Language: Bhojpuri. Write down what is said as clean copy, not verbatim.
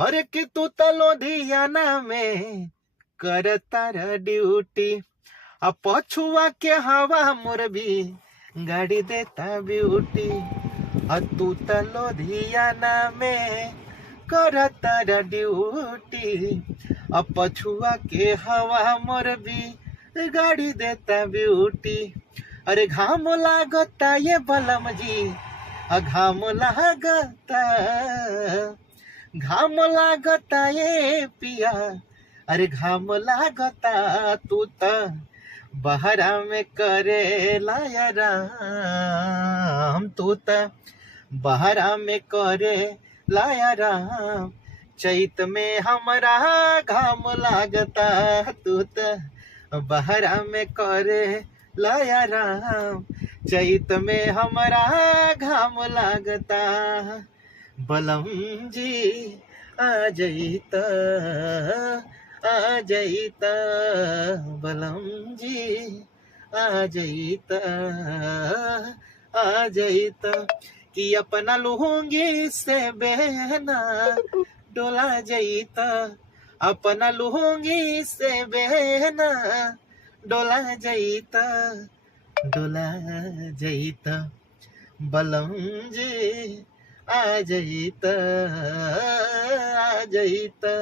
हर कि तू तो लुधियाना में करता र ड्यूटी, आ पछुआ के हवा मोर भी गाड़ी देता ब्यूटी। आ तू तो लुधियाना में करता र ड्यूटी, आ पछुआ के हवा मोर भी गाड़ी देता ब्यूटी। अरे घाम लागता ये बलम जी, घाम लागता, घाम लागता ये पिया, अरे घाम लागता। तू तो बहरा में करे लाया राम, तू तो बहरा में करे लाया राम। चैत में हमरा घाम लागता, तू तो बहरा में करे लाया राम। चैत में हमरा घाम लागता, बलम जी आ जईता, आ जईता, बलम जी आ जईता, आ जईता। कि अपना लुंगी से बहना डोला जईता, अपना लुंगी से बहना डोला जईता, डोला जईता, बलम जी आ जईता, आ जईता।